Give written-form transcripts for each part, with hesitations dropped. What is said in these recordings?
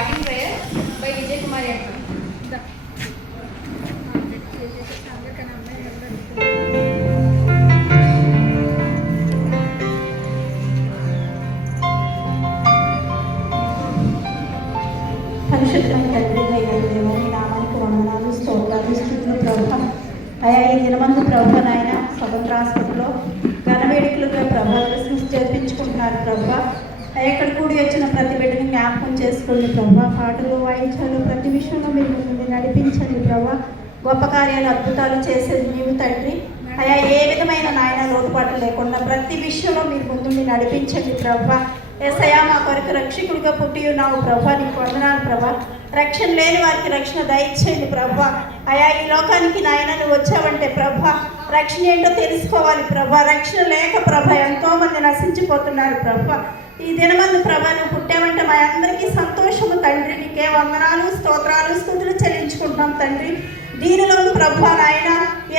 starting prayer by Vijay Kumar Yatma. పరిశుద్ధమైన తండ్రి అయిన దేవుని నామానికి వందనాలు స్తోత్రాలు స్తుతులు ప్రభు. అయా ఈ దినమందు ప్రభు నాయన స్వతంత్ర హాస్పిటల్లో ఘనవేడుకలుగా ప్రభు క్రిస్మస్ జరిపించుకుంటున్నారు ప్రభు. ఎక్కడ కూడి వచ్చిన ప్రతి బిడ్డని జ్ఞాపకం చేసుకోండి ప్రభు. పాటలు వాయించాలు ప్రతి విషయంలో మీరు ముందు నడిపించండి ప్రభు. గొప్ప కార్యాలు అద్భుతాలు చేసేది నీవు తండ్రి. అయా ఏ విధమైన నాయన లోటుపాటు లేకుండా ప్రతి విషయంలో మీరు ముందుండి నడిపించండి ప్రభు. యేసయ్యా మా కొరకు రక్షకుడిగా పుట్టి ఉన్నావు ప్రభా, నీకు వందనాలు ప్రభా. రక్షణ లేని వారికి రక్షణ దయచేయండి ప్రభా. అయా ఈ లోకానికి నాయన నువ్వు వచ్చావంటే ప్రభా రక్షణ ఏంటో తెలుసుకోవాలి ప్రభా. రక్షణ లేక ప్రభా ఎంతో మంది నశించిపోతున్నారు ప్రభా. ఈ దినమందు ప్రభా నువ్వు పుట్టావంటే మా అందరికీ సంతోషము తండ్రి. నీకే వందనాలు స్తోత్రాలు స్తుతులు చెల్లించుకుంటున్నాం తండ్రి. దీనిలో ప్రభా నాయన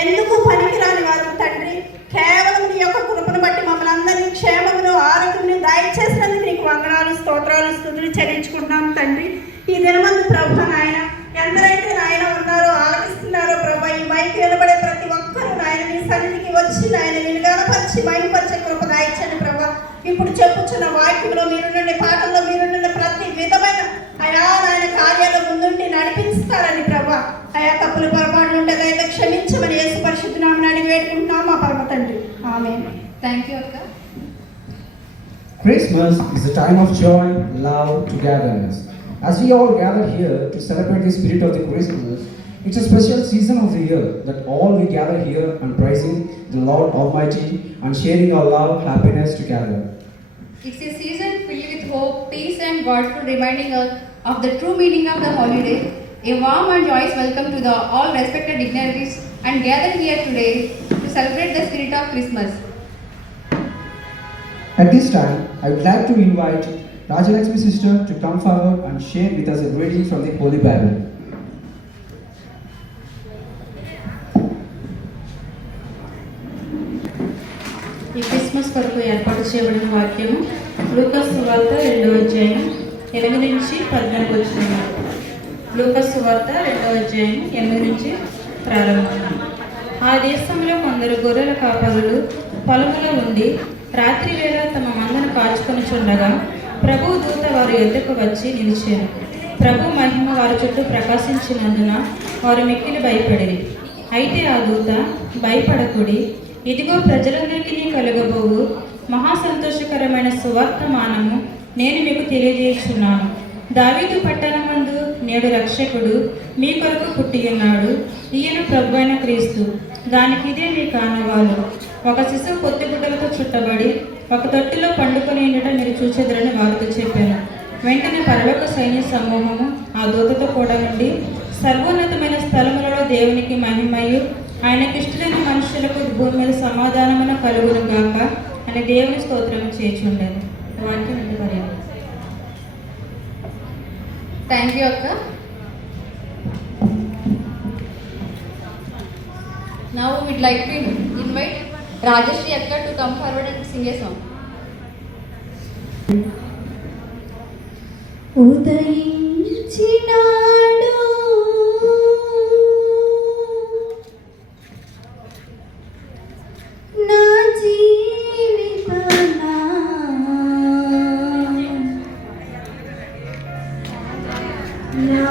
ఎందుకు పనికిరాని వారు తండ్రి, కేవలం నీ యొక్క కృపను బట్టి మమ్మల్ని అందరినీ క్షేమమును ఆరోగ్యమును దయచేసినందుకు నీకు వందనాలు స్తోత్రాలు స్తుతులు చెల్లించుకుంటున్నాం తండ్రి. ఈ దినమందు ప్రభా నాయన ఎందరైతే నాయన ఉన్నారో ఆలకిస్తున్నారో ప్రభా, ఈ మైకి నిలబడే ప్రతి ఒక్కరూ నాయన నీ సన్నిధికి వచ్చి నాయన నేను గణపరిచి మైపరిచే కృప దాయించండి ప్రభా. ఇప్పుడు చెప్పుచున్న వాక్యంలో మీరుండే పాటల్లో మీరుండే ప్రతి విధమైన అయా నాయన కార్యాల ముందుండి నడిపిస్తారని ప్రభా. అయా తప్పులు పొరపాటు ఉంటే దయతో క్షమించమని యేసు పరిశుద్ధ నామమున అడిగి వేడుకుంటున్నాం మా పరమ తండ్రి. ఆమేన్. Thank you akka. Christmas is a time of joy, love, togetherness. As we all gather here to celebrate the spirit of the Christmas, it's a special season of the year that all we gather here and praising the Lord Almighty and sharing our love, happiness together. It's a season filled with hope, peace and Godful reminding us of the true meaning of the holiday. A warm and joyous welcome to the all respected dignitaries and gathered here today to celebrate the spirit of Christmas. At this time, I would like to invite Rajalakshmi sister to come forward and share with us a reading from the Holy Bible. ఈ Christmas కొరకు ఏర్పాటు చేయబడిన వాక్యము లూకాసు సువార్త 2వ అధ్యాయం 8 నుంచి 14 వచనాలు. లూకాసు సువార్త 2వ అధ్యాయం 8 నుంచి ప్రారంభం. ఆ దేశంలో కొందరు గొర్రెల కాపరులు పొలములో ఉండి రాత్రి వేళ తమ మందను కాచుకొని చుండగా ప్రభు దూత వారి యొద్దకు వచ్చి నిలిచారు. ప్రభు మహిమ వారి చుట్టూ ప్రకాశించినందున వారు మిక్కిలి భయపడిరి. అయితే ఆ దూత, భయపడకుడి, ఇదిగో ప్రజలందరికీ కలుగబోవు మహా సంతోషకరమైన సువర్తమానము నేను మీకు తెలియజేస్తున్నాను. దావీదు పట్టణమందు నేడు రక్షకుడు మీ కొరకు పుట్టి ఉన్నాడు. ఈయన ప్రభువైన క్రీస్తు. దానికి ఇదే మీ కానవాలు. ఒక శిశువు పొత్తిగుడ్డలతో చుట్టబడి ఒక తొట్టిలో పండుకొని ఉండటం మీరు చూచెదరని వారితో చెప్పాను. వెంటనే పరలోక సైన్య సమూహము ఆ దూతతో కూడా నుండి సర్వోన్నతమైన స్థలములలో దేవునికి మహిమయు ఆయనకిష్టమైన మనుషులకు భూమి మీద సమాధానమున కలుగును గాక అని దేవుని స్తోత్రం చేయుచుండెను. వాక్యం ఇంతవరకు. Thank you akka. Now we'd like to invite Rajashri akka to come forward and sing a song. ఉదయించినాడు నా జీవితాన నా